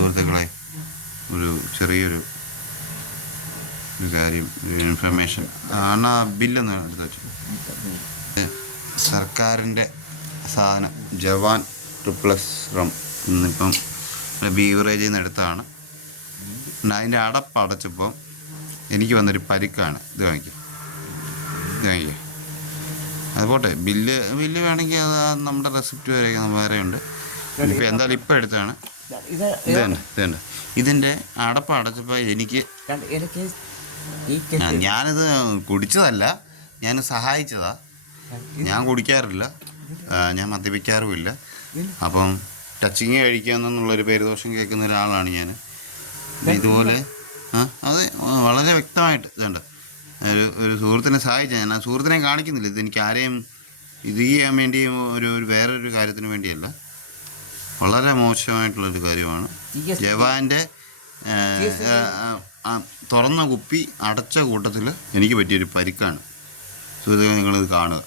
സുഹൃത്തുക്കളെ, ചെറിയൊരു കാര്യം, ഇൻഫർമേഷൻ ആണ്. ബില്ലൊന്ന് എടുത്ത് വെച്ചു. സർക്കാരിൻ്റെ സാധനം ജവാൻ ട്രിപ്ലസ് റം ഇന്നിപ്പം ബീവറേജിൽ നിന്ന് എടുത്താണ്. അതിൻ്റെ അടപ്പടച്ചപ്പോൾ എനിക്ക് വന്നൊരു പരിക്കാണ്. ഇത് വാങ്ങിക്കുക. അത് പോട്ടെ. ബില്ല് വേണമെങ്കിൽ അത് നമ്മുടെ റെസിപ്റ്റ് വേറെ ഉണ്ട്. ഇപ്പം എന്തായാലും ഇപ്പം എടുത്താണ്. ഇത് ഇതിൻ്റെ അടപ്പ് അടച്ചപ്പോൾ എനിക്ക് ഞാനിത് കുടിച്ചതല്ല, ഞാൻ സഹായിച്ചതാ. ഞാൻ കുടിക്കാറില്ല, ഞാൻ മദ്യപിക്കാറുമില്ല. അപ്പം ടച്ചിങ് കഴിക്കാമെന്നുള്ളൊരു പേരുദോഷം കേൾക്കുന്ന ഒരാളാണ് ഞാൻ. ഇതുപോലെ അത് വളരെ വ്യക്തമായിട്ട് ഇതുണ്ട്. ഒരു സുഹൃത്തിനെ സഹായിച്ച ഞാൻ ആ സുഹൃത്തിനെ കാണിക്കുന്നില്ല. ഇതെനിക്ക് ആരെയും ഇത് ചെയ്യാൻ വേണ്ടിയും വേറൊരു കാര്യത്തിന് വേണ്ടിയല്ല. വളരെ മോശമായിട്ടുള്ളൊരു കാര്യമാണ്. ജവാൻ്റെ തുറന്ന കുപ്പി അടച്ച കൂട്ടത്തിൽ എനിക്ക് പറ്റിയൊരു പരിക്കാണ്. സുഹൃത്തുക്കളെ, നിങ്ങളിത് കാണുക.